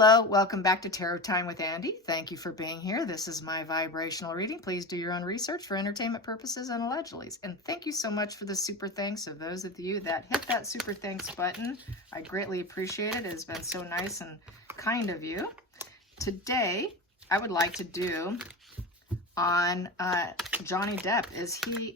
Hello, welcome back to Tarot Time with Andy. Thank you for being here. This is my vibrational reading. Please do your own research for entertainment purposes and allegedly. And thank you so much for the super thanks of those of you that hit that super thanks button. I greatly appreciate it. It has been so nice and kind of you. Today, I would like to do on Johnny Depp.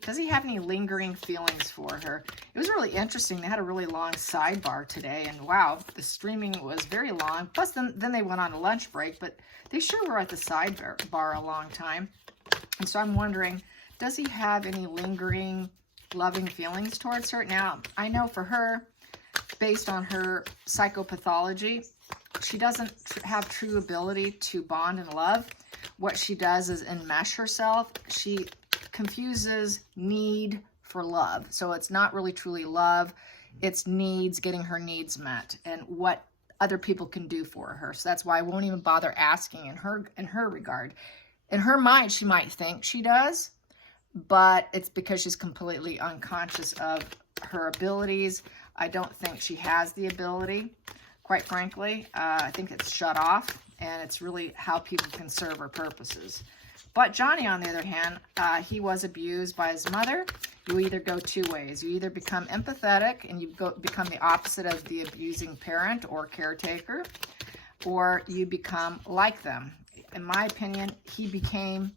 Does he have any lingering feelings for her? It was really interesting. They had a really long sidebar today, and wow, the streaming was very long. Plus, then they went on a lunch break, but they sure were at the sidebar a long time. And so I'm wondering, does he have any lingering, loving feelings towards her? Now, I know for her, based on her psychopathology, she doesn't have true ability to bond and love. What she does is enmesh herself. She confuses need for love. So it's not really truly love. It's needs, getting her needs met and what other people can do for her. So that's why I won't even bother asking in her regard. In her mind, she might think she does, but it's because she's completely unconscious of her abilities. I don't think she has the ability, quite frankly. I think it's shut off, and it's really how people can serve her purposes. But Johnny, on the other hand, he was abused by his mother. You either go two ways. You either become empathetic and you become the opposite of the abusing parent or caretaker, or you become like them. In my opinion, he became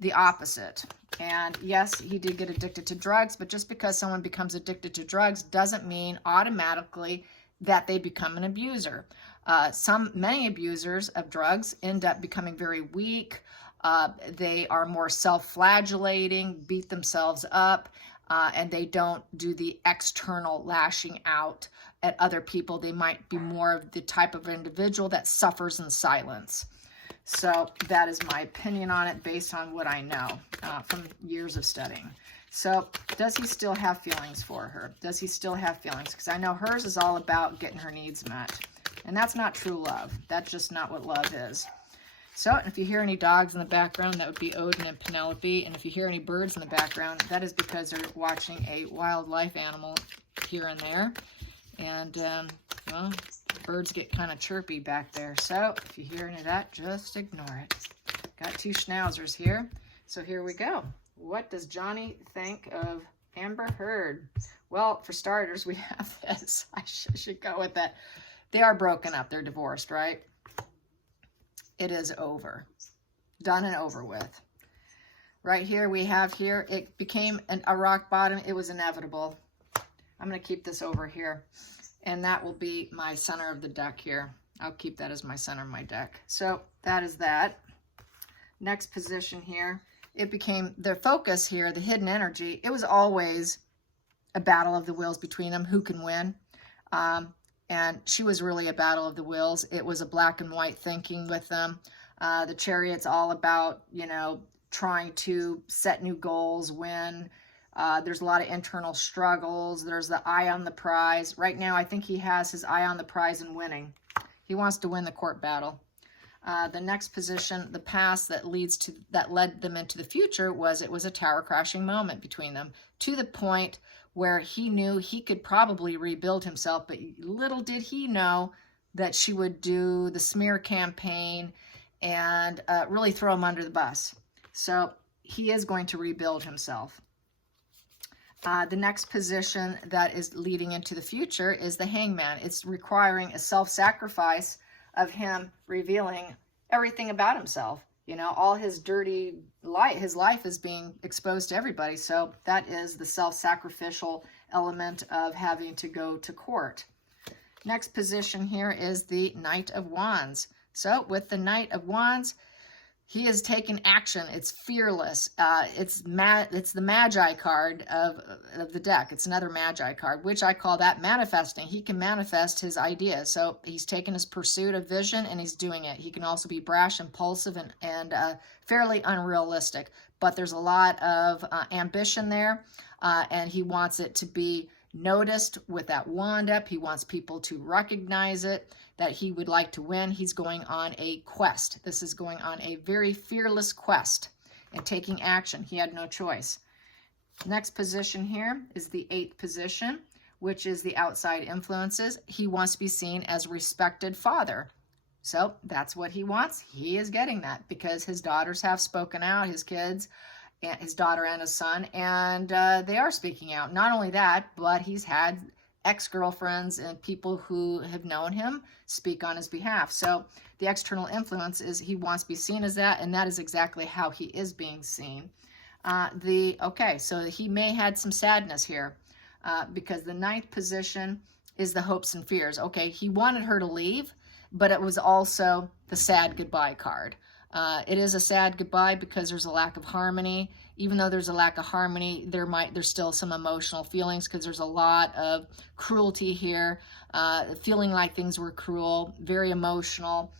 the opposite. And yes, he did get addicted to drugs, but just because someone becomes addicted to drugs doesn't mean automatically that they become an abuser. Many abusers of drugs end up becoming very weak. They are more self-flagellating, beat themselves up, and they don't do the external lashing out at other people. They might be more of the type of individual that suffers in silence. So that is my opinion on it based on what I know from years of studying. So does he still have feelings for her? Does he still have feelings? Because I know hers is all about getting her needs met. And that's not true love. That's just not what love is. So if you hear any dogs in the background, that would be Odin and Penelope. And if you hear any birds in the background, that is because they're watching a wildlife animal here and there. And, well, birds get kind of chirpy back there. So if you hear any of that, just ignore it. Got two schnauzers here. So here we go. What does Johnny think of Amber Heard? Well, for starters, we have this. I should go with that. They are broken up. They're divorced, right? It is over. Done and over with. Right here, we have here, it became a rock bottom. It was inevitable. I'm going to keep this over here. And that will be my center of the deck here. I'll keep that as my center of my deck. So that is that. Next position here. It became their focus here, the hidden energy. It was always a battle of the wills between them. Who can win? And she was really a battle of the wills. It was a black and white thinking with them. The Chariot's all about, trying to set new goals, win. There's a lot of internal struggles. There's the eye on the prize. Right now, I think he has his eye on the prize and winning. He wants to win the court battle. The next position, the past that led them into the future, it was a tower crashing moment between them, to the point where he knew he could probably rebuild himself, but little did he know that she would do the smear campaign and really throw him under the bus. So he is going to rebuild himself. The next position that is leading into the future is the Hangman. It's requiring a self-sacrifice of him revealing everything about himself. All his dirty life, his life is being exposed to everybody. So that is the self-sacrificial element of having to go to court. Next position here is the Knight of Wands. So with the Knight of Wands, he is taking action. It's fearless. It's the Magi card of the deck. It's another Magi card, which I call that manifesting. He can manifest his ideas. So he's taken his pursuit of vision and he's doing it. He can also be brash, impulsive, and fairly unrealistic. But there's a lot of ambition there, and he wants it to be noticed with that wand up. He wants people to recognize it, that he would like to win. He's going on a quest. This is going on a very fearless quest and taking action. He had no choice. Next position here is the 8th position, which is the outside influences. He wants to be seen as a respected father. So that's what he wants. He is getting that because his daughters have spoken out, his kids, and his daughter and his son, and they are speaking out. Not only that, but he's had ex-girlfriends and people who have known him speak on his behalf. So the external influence is he wants to be seen as that, and that is exactly how he is being seen. Okay, so he may had some sadness here because the ninth position is the hopes and fears. Okay, he wanted her to leave, but it was also the sad goodbye card. It is a sad goodbye because there's a lack of harmony. Even though there's a lack of harmony, there's still some emotional feelings because there's a lot of cruelty here, feeling like things were cruel, very emotional.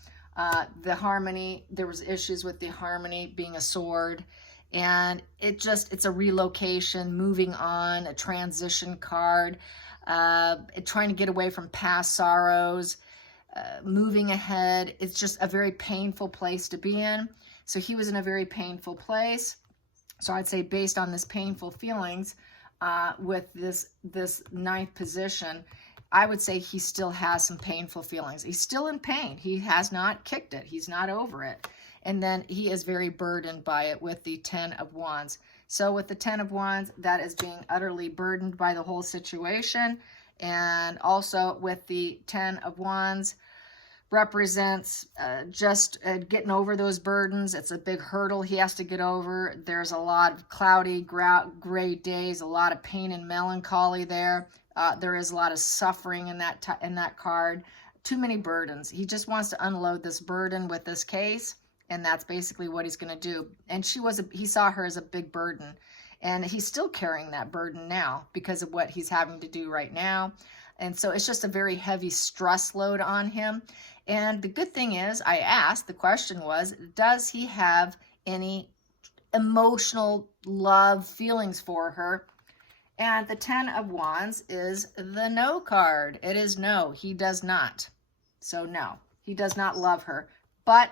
The harmony, there was issues with the harmony being a sword, and it's a relocation, moving on, a transition card, trying to get away from past sorrows, moving ahead. It's just a very painful place to be in. So he was in a very painful place. So I'd say based on this painful feelings with this ninth position, I would say he still has some painful feelings. He's still in pain. He has not kicked it. He's not over it. And then he is very burdened by it with the 10 of Wands. So with the 10 of Wands, that is being utterly burdened by the whole situation. And also with the 10 of Wands, represents just getting over those burdens. It's a big hurdle he has to get over. There's a lot of cloudy, gray days, a lot of pain and melancholy there. There is a lot of suffering in that card. Too many burdens. He just wants to unload this burden with this case, and that's basically what he's going to do. And he saw her as a big burden, and he's still carrying that burden now because of what he's having to do right now. And so it's just a very heavy stress load on him. And the good thing is, I asked, the question was, does he have any emotional love feelings for her? And the 10 of Wands is the no card. It is no, he does not. So no, he does not love her. But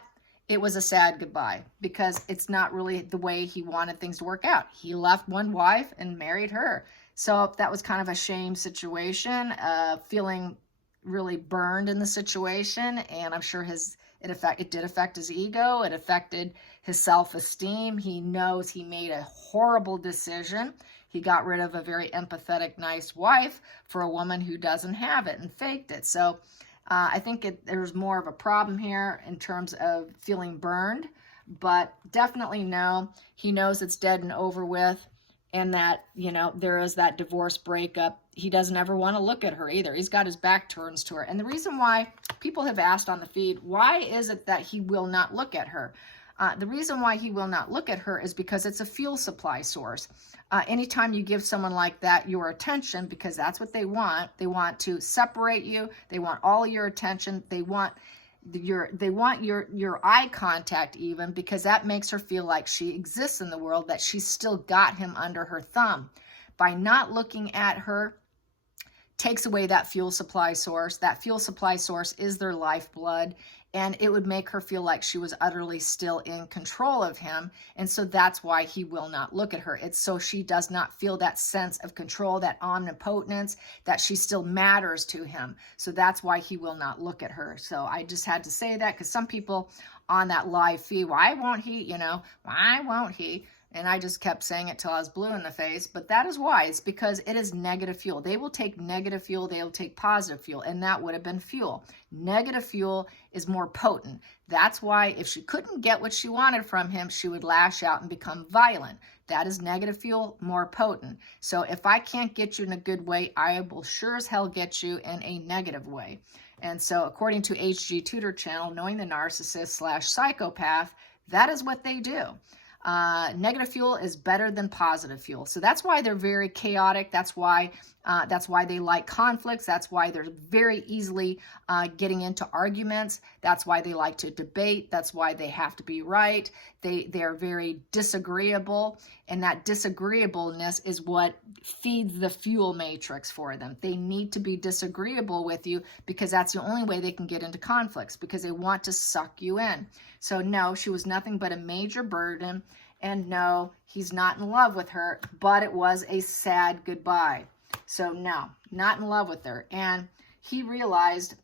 it was a sad goodbye because it's not really the way he wanted things to work out. He left one wife and married her. So that was kind of a shame situation, feeling really burned in the situation, and I'm sure it did affect his ego. It affected his self-esteem. He knows he made a horrible decision. He got rid of a very empathetic, nice wife for a woman who doesn't have it and faked it. So I think there's more of a problem here in terms of feeling burned, but definitely no. He knows it's dead and over with, and that, there is that divorce breakup. He doesn't ever want to look at her either. He's got his back turned to her. And the reason why people have asked on the feed, why is it that he will not look at her? The reason why he will not look at her is because it's a fuel supply source. Anytime you give someone like that your attention, because that's what they want to separate you. They want all your attention. They want your eye contact even, because that makes her feel like she exists in the world, that she's still got him under her thumb. By not looking at her, takes away that fuel supply source. That fuel supply source is their lifeblood, and it would make her feel like she was utterly still in control of him. And so that's why he will not look at her. It's so she does not feel that sense of control, that omnipotence, that she still matters to him. So that's why he will not look at her. So I just had to say that because some people on that live feed, why won't he, why won't he? And I just kept saying it till I was blue in the face. But that is why. It's because it is negative fuel. They will take negative fuel. They will take positive fuel. And that would have been fuel. Negative fuel is more potent. That's why if she couldn't get what she wanted from him, she would lash out and become violent. That is negative fuel, more potent. So if I can't get you in a good way, I will sure as hell get you in a negative way. And so according to HG Tutor Channel, Knowing the Narcissist / Psychopath, that is what they do. Negative fuel is better than positive fuel. So that's why they're very chaotic. That's why they like conflicts. That's why they're very easily getting into arguments. That's why they like to debate. That's why they have to be right. They are very disagreeable, and that disagreeableness is what feeds the fuel matrix for them. They need to be disagreeable with you because that's the only way they can get into conflicts, because they want to suck you in. So no, she was nothing but a major burden, and no, he's not in love with her, but it was a sad goodbye. So no, not in love with her. And he realized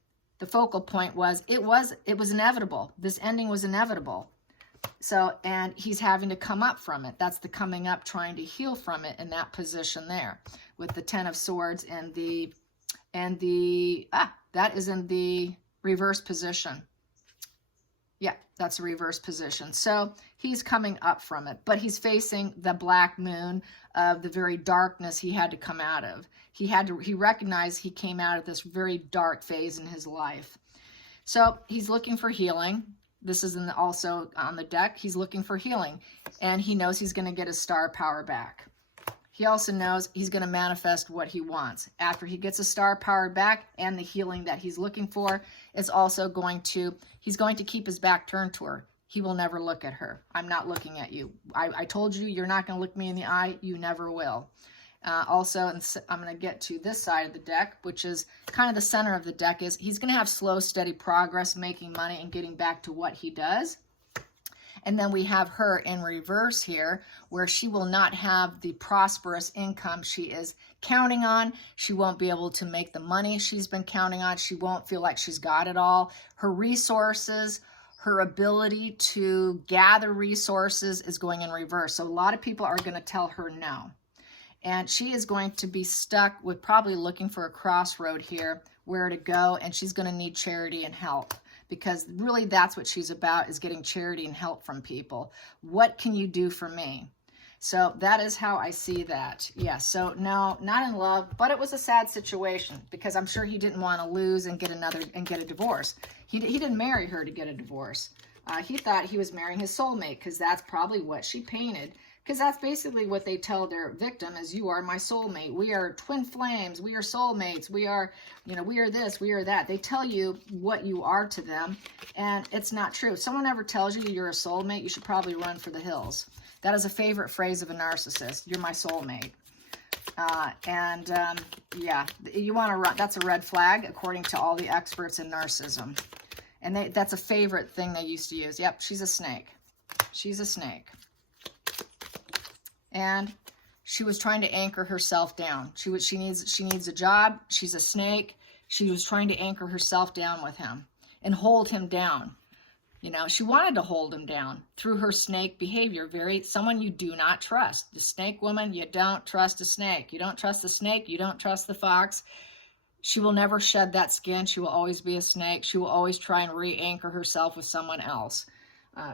the focal point was it was inevitable. This ending was inevitable. So, and he's having to come up from it. That's the coming up, trying to heal from it in that position there with the 10 of Swords and that is in the reverse position. Yeah, that's a reverse position. So he's coming up from it, but he's facing the black moon of the very darkness he had to come out of. He recognized he came out of this very dark phase in his life. So he's looking for healing. This is also on the deck. He's looking for healing, and he knows he's going to get his star power back. He also knows he's going to manifest what he wants. After he gets his star power back and the healing that he's looking for, is also he's going to keep his back turned to her. He will never look at her. I'm not looking at you. I told you, you're not going to look me in the eye. You never will. Also, and I'm going to get to this side of the deck, which is kind of the center of the deck, is he's going to have slow, steady progress, making money and getting back to what he does. And then we have her in reverse here, where she will not have the prosperous income she is counting on. She won't be able to make the money she's been counting on. She won't feel like she's got it all. Her resources, her ability to gather resources is going in reverse. So a lot of people are going to tell her no. And she is going to be stuck with probably looking for a crossroad here, where to go, and she's going to need charity and help. Because really that's what she's about, is getting charity and help from people. What can you do for me? So that is how I see that. Yeah, so no, not in love, but it was a sad situation, because I'm sure he didn't want to lose and get a divorce. He didn't marry her to get a divorce. He thought he was marrying his soulmate, because that's probably what she painted. Because that's basically what they tell their victim is, you are my soulmate. We are twin flames. We are soulmates. We are, we are this, we are that. They tell you what you are to them, and it's not true. If someone ever tells you you're a soulmate, you should probably run for the hills. That is a favorite phrase of a narcissist. You're my soulmate. Yeah, you want to run. That's a red flag, according to all the experts in narcissism. And that's a favorite thing they used to use. Yep, she's a snake. She's a snake. And she was trying to anchor herself down. She needs a job. She's a snake. She was trying to anchor herself down with him and hold him down. She wanted to hold him down through her snake behavior. Someone you do not trust. The snake woman, you don't trust a snake. You don't trust the snake. You don't trust the fox. She will never shed that skin. She will always be a snake. She will always try and re-anchor herself with someone else.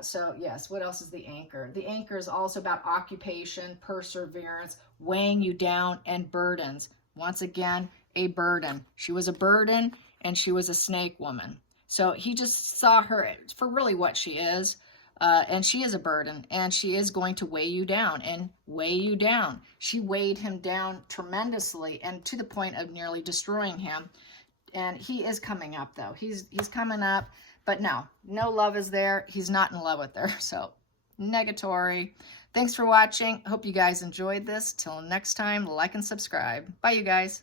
So yes, what else is the anchor? The anchor is also about occupation, perseverance, weighing you down, and burdens. Once again, a burden. She was a burden, and she was a snake woman. So he just saw her for really what she is, and she is a burden, and she is going to weigh you down and weigh you down. She weighed him down tremendously, and to the point of nearly destroying him. And he is coming up, though. He's coming up. But no love is there. He's not in love with her. So, negatory. Thanks for watching. Hope you guys enjoyed this. Till next time, like and subscribe. Bye, you guys.